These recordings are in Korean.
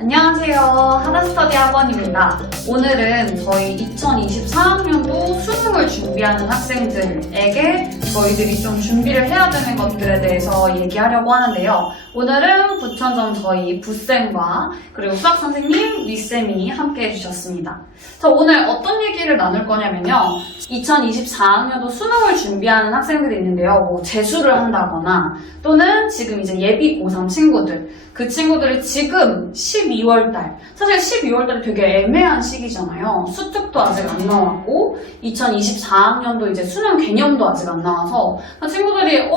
안녕하세요. 하다스터디 학원입니다. 오늘은 저희 2024학년도 수능을 준비하는 학생들에게 저희들이 좀 준비를 해야 되는 것들에 대해서 얘기하려고 하는데요. 오늘은 부천점 저희 부쌤과 그리고 수학선생님, 위쌤이 함께 해주셨습니다. 자, 오늘 어떤 얘기를 나눌 거냐면요. 2024학년도 수능을 준비하는 학생들이 있는데요. 뭐 재수를 한다거나 또는 지금 이제 예비 고3 친구들, 그 친구들이 지금 12월달, 사실 12월달이 되게 애매한 시기잖아요. 수특도 아직 안 나왔고 2024학년도 이제 수능 개념도 아직 안 나와서 그 친구들이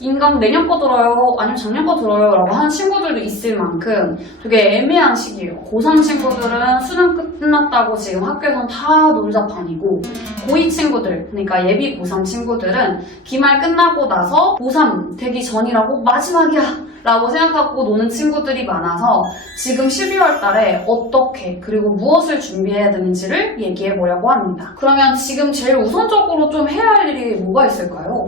인강 내년 거 들어요? 아니면 작년 거 들어요? 라고 하는 친구들도 있을 만큼 되게 애매한 시기예요. 고3 친구들은 수능 끝났다고 지금 학교에선 다 놀자판이고 고2 친구들, 그러니까 예비 고3 친구들은 기말 끝나고 나서 고3 되기 전이라고 마지막이야 라고 생각하고 노는 친구들이 많아서 지금 12월 달에 어떻게 그리고 무엇을 준비해야 되는지를 얘기해 보려고 합니다. 그러면 지금 제일 우선적으로 좀 해야 할 일이 뭐가 있을까요?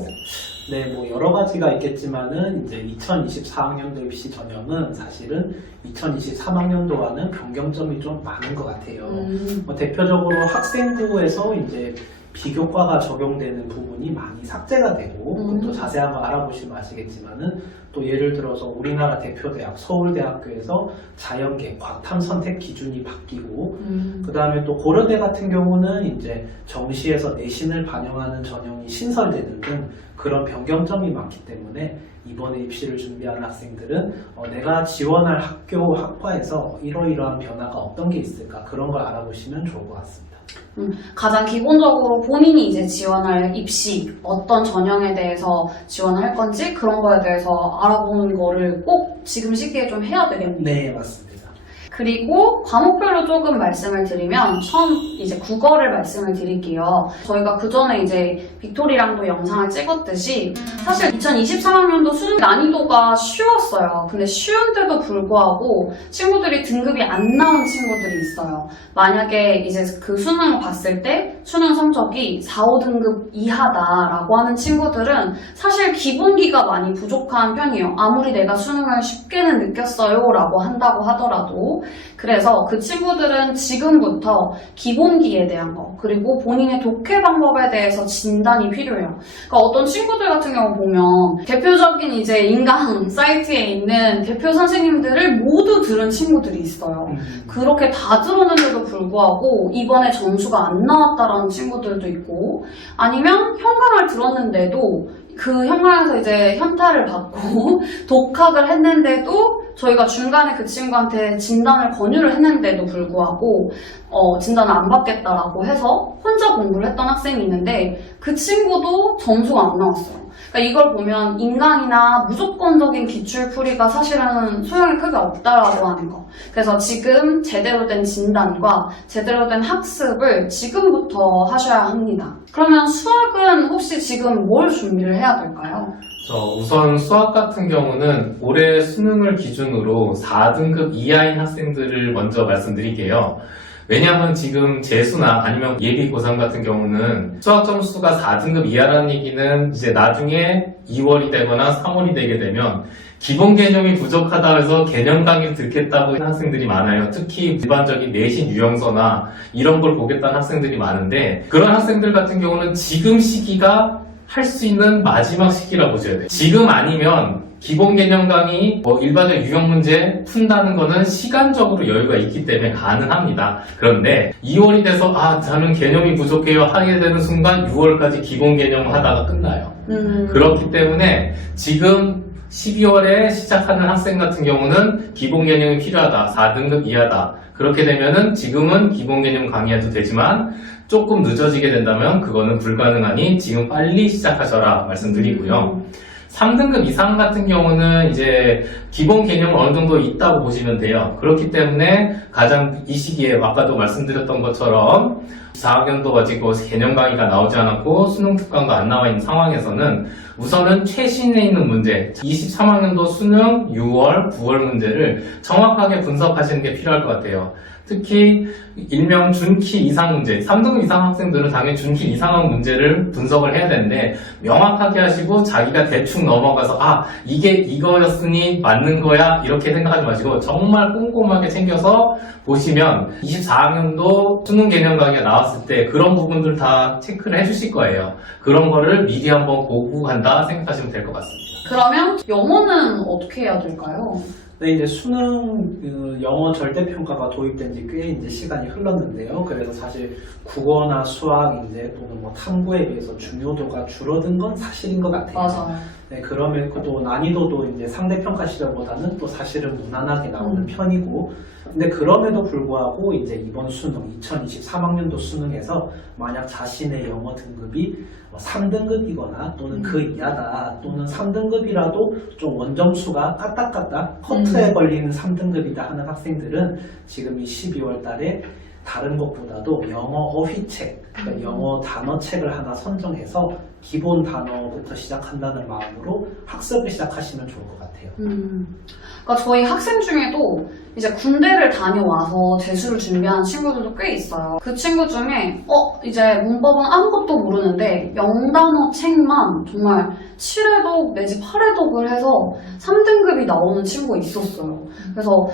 네, 뭐 여러 가지가 있겠지만은 이제 2024학년도 입시 전형은 사실은 2023학년도와는 변경점이 좀 많은 것 같아요. 대표적으로 학생부에서 이제 비교과가 적용되는 부분이 많이 삭제가 되고 또 자세한 거 알아보시면 아시겠지만은 또 예를 들어서 우리나라 대표대학 서울대학교에서 자연계 과탐 선택 기준이 바뀌고 그 다음에 또 고려대 같은 경우는 이제 정시에서 내신을 반영하는 전형이 신설되는 등 그런 변경점이 많기 때문에 이번에 입시를 준비하는 학생들은 내가 지원할 학교 학과에서 이러이러한 변화가 어떤 게 있을까 그런 걸 알아보시면 좋을 것 같습니다. 가장 기본적으로 본인이 이제 지원할 입시, 어떤 전형에 대해서 지원할 건지 그런 거에 대해서 알아보는 거를 꼭 지금 시기에 좀 해야 되겠네요. 네, 맞습니다. 그리고 과목별로 조금 말씀을 드리면 처음 이제 국어를 말씀을 드릴게요. 저희가 그 전에 이제 빅토리랑도 영상을 찍었듯이 사실 2023학년도 수능 난이도가 쉬웠어요. 근데 쉬운데도 불구하고 친구들이 등급이 안 나온 친구들이 있어요. 만약에 이제 그 수능을 봤을 때 수능 성적이 4, 5등급 이하다라고 하는 친구들은 사실 기본기가 많이 부족한 편이에요. 아무리 내가 수능을 쉽게는 느꼈어요 라고 한다고 하더라도 그래서 그 친구들은 지금부터 기본기에 대한 거 그리고 본인의 독해 방법에 대해서 진단이 필요해요. 그러니까 어떤 친구들 같은 경우 보면 대표적인 이제 인강 사이트에 있는 대표 선생님들을 모두 들은 친구들이 있어요. 그렇게 다 들었는데도 불구하고 이번에 점수가 안 나왔다라는 친구들도 있고 아니면 현강을 들었는데도 그 현강에서 이제 현타를 받고 독학을 했는데도 저희가 중간에 그 친구한테 진단을 권유를 했는데도 불구하고 진단을 안 받겠다라고 해서 혼자 공부를 했던 학생이 있는데 그 친구도 점수가 안 나왔어요. 그러니까 이걸 보면 인강이나 무조건적인 기출풀이가 사실은 소용이 크게 없다라고 하는 거. 그래서 지금 제대로 된 진단과 제대로 된 학습을 지금부터 하셔야 합니다. 그러면 수학은 혹시 지금 뭘 준비를 해야 될까요? 우선 수학 같은 경우는 올해 수능을 기준으로 4등급 이하인 학생들을 먼저 말씀드릴게요. 왜냐하면 지금 재수나 아니면 예비 고3 같은 경우는 수학 점수가 4등급 이하라는 얘기는 이제 나중에 2월이 되거나 3월이 되게 되면 기본 개념이 부족하다 해서 개념 강의를 듣겠다고 하는 학생들이 많아요. 특히 일반적인 내신 유형서나 이런 걸 보겠다는 학생들이 많은데 그런 학생들 같은 경우는 지금 시기가 할 수 있는 마지막 시기라고 보셔야 돼요. 지금 아니면 기본 개념 강의, 일반적 유형 문제 푼다는 거는 시간적으로 여유가 있기 때문에 가능합니다. 그런데 2월이 돼서 저는 개념이 부족해요 하게 되는 순간 6월까지 기본 개념 하다가 끝나요. 그렇기 때문에 지금 12월에 시작하는 학생 같은 경우는 기본 개념이 필요하다. 4등급 이하다. 그렇게 되면은 지금은 기본 개념 강의해도 되지만 조금 늦어지게 된다면 그거는 불가능하니 지금 빨리 시작하셔라 말씀드리고요. 3등급 이상 같은 경우는 이제 기본 개념은 어느 정도 있다고 보시면 돼요. 그렇기 때문에 가장 이 시기에 아까도 말씀드렸던 것처럼 4학년도 아직 개념 강의가 나오지 않았고 수능 특강도 안 나와 있는 상황에서는 우선은 최신에 있는 문제, 23학년도 수능 6월, 9월 문제를 정확하게 분석하시는 게 필요할 것 같아요. 특히 일명 준키 이상 문제, 3등급 이상 학생들은 당연히 준키 이상한 문제를 분석을 해야 되는데 명확하게 하시고 자기가 대충 넘어가서 이게 이거였으니 맞는 거야 이렇게 생각하지 마시고 정말 꼼꼼하게 챙겨서 보시면 24학년도 수능 개념 강의가 나왔을 때 그런 부분들 다 체크를 해주실 거예요. 그런 거를 미리 한번 보고 간다 생각하시면 될 것 같습니다. 그러면 영어는 어떻게 해야 될까요? 네, 이제 수능 영어 절대평가가 도입된 지 꽤 이제 시간이 흘렀는데요. 그래서 사실 국어나 수학, 인재 또는 뭐 탐구에 비해서 중요도가 줄어든 건 사실인 것 같아요. 맞아요. 네, 그러면 또 난이도도 이제 상대평가 시절보다는 또 사실은 무난하게 나오는 편이고, 근데 그럼에도 불구하고 이제 이번 수능, 2023학년도 수능에서 만약 자신의 영어 등급이 3등급이거나 또는 그 이하다, 또는 3등급이라도 좀 원점수가 까딱까딱 커트에 걸리는 3등급이다 하는 학생들은 지금 이 12월 달에 다른 것보다도 영어 어휘책, 그러니까 영어 단어책을 하나 선정해서 기본 단어부터 시작한다는 마음으로 학습을 시작하시면 좋을 것 같아요. 그러니까 저희 학생 중에도 이제 군대를 다녀와서 재수를 준비하는 친구들도 꽤 있어요. 그 친구 중에 이제 문법은 아무것도 모르는데 영단어 책만 정말 7회독 내지 8회독을 해서 3등급이 나오는 친구가 있었어요. 그래서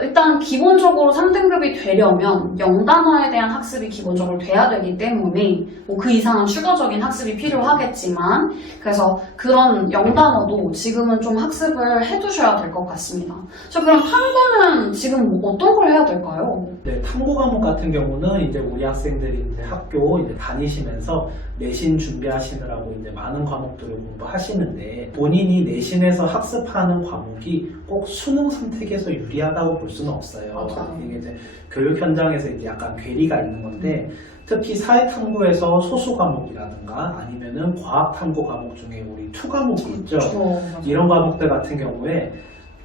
일단 기본적으로 3등급이 되려면 영단어에 대한 학습이 기본적으로 돼야 되기 때문에 뭐 그 이상은 추가적인 학습이 필요하겠지만, 그래서 그런 영단어도 지금은 좀 학습을 해두셔야 될 것 같습니다. 그럼 탐구는 지금 뭐 어떤 걸 해야 될까요? 네, 탐구 과목 같은 경우는 이제 우리 학생들이 이제 학교 이제 다니시면서 내신 준비하시느라고 이제 많은 과목들을 공부하시는데, 본인이 내신에서 학습하는 과목이 꼭 수능 선택에서 유리하다고 볼 수는 없어요. 맞아요. 이게 이제 교육 현장에서 이제 약간 괴리가 있는 건데, 특히 사회탐구에서 소수 과목이라든가 아니면은 과학탐구 과목 중에 우리 투 과목이 있죠. 이런 과목들 같은 경우에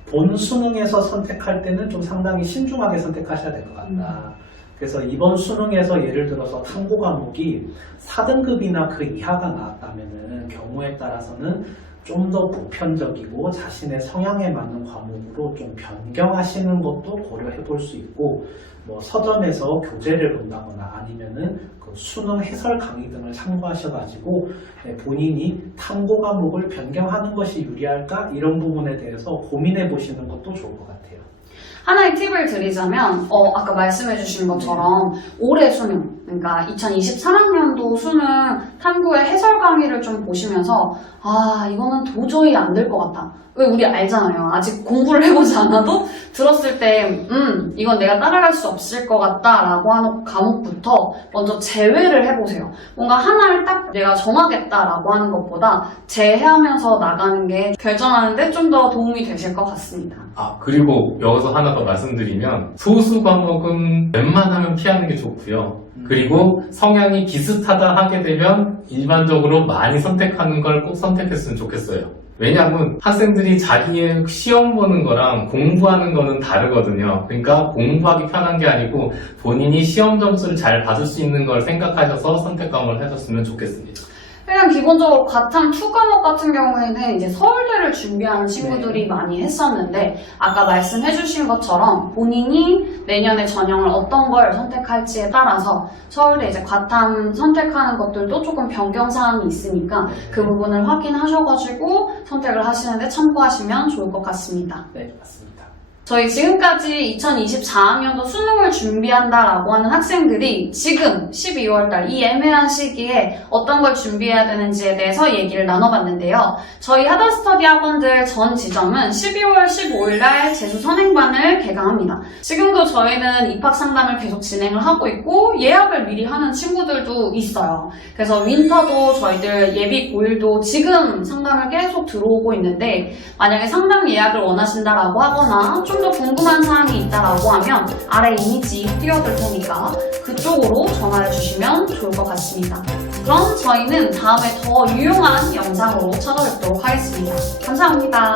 본 수능에서 선택할 때는 좀 상당히 신중하게 선택하셔야 될 것 같다. 그래서 이번 수능에서 예를 들어서 탐구 과목이 4등급이나 그 이하가 나왔다면은 경우에 따라서는 좀 더 보편적이고 자신의 성향에 맞는 과목으로 좀 변경하시는 것도 고려해 볼 수 있고, 뭐 서점에서 교재를 본다거나 아니면은 그 수능 해설 강의 등을 참고하셔가지고 본인이 탐구 과목을 변경하는 것이 유리할까, 이런 부분에 대해서 고민해 보시는 것도 좋을 것 같아요. 하나의 팁을 드리자면 아까 말씀해 주신 것처럼 올해 수능, 그러니까 2023학년도 수능 탐구의 해설 강의를 좀 보시면서 이거는 도저히 안 될 것 같다. 왜 우리 알잖아요. 아직 공부를 해보지 않아도 들었을 때 이건 내가 따라갈 수 없을 것 같다 라고 하는 과목부터 먼저 제외를 해보세요. 뭔가 하나를 딱 내가 정하겠다라고 하는 것보다 제외하면서 나가는 게 결정하는데 좀 더 도움이 되실 것 같습니다. 그리고 여기서 하나 더 말씀드리면 소수 과목은 웬만하면 피하는 게 좋고요. 그리고 성향이 비슷하다 하게 되면 일반적으로 많이 선택하는 걸 꼭 선택했으면 좋겠어요. 왜냐하면 학생들이 자기의 시험 보는 거랑 공부하는 거는 다르거든요. 그러니까 공부하기 편한 게 아니고 본인이 시험 점수를 잘 받을 수 있는 걸 생각하셔서 선택 과목을 하셨으면 좋겠습니다. 일단 기본적으로 과탐 2 과목 같은 경우에는 이제 서울대를 준비하는 친구들이 많이 했었는데, 아까 말씀해주신 것처럼 본인이 내년에 전형을 어떤 걸 선택할지에 따라서 서울대 이제 과탐 선택하는 것들도 조금 변경사항이 있으니까 그 부분을 확인하셔가지고 선택을 하시는데 참고하시면 좋을 것 같습니다. 네, 맞습니다. 저희 지금까지 2024학년도 수능을 준비한다라고 하는 학생들이 지금 12월달 이 애매한 시기에 어떤 걸 준비해야 되는지에 대해서 얘기를 나눠봤는데요. 저희 하다스터디 학원들 전 지점은 12월 15일날 재수 선행반을 개강합니다. 지금도 저희는 입학 상담을 계속 진행을 하고 있고 예약을 미리 하는 친구들도 있어요. 그래서 윈터도 저희들 예비 고1도 지금 상담을 계속 들어오고 있는데, 만약에 상담 예약을 원하신다라고 하거나 좀 더 궁금한 사항이 있다라고 하면 아래 이미지 띄워둘 테니까 그쪽으로 전화를 주시면 좋을 것 같습니다. 그럼 저희는 다음에 더 유용한 영상으로 찾아뵙도록 하겠습니다. 감사합니다.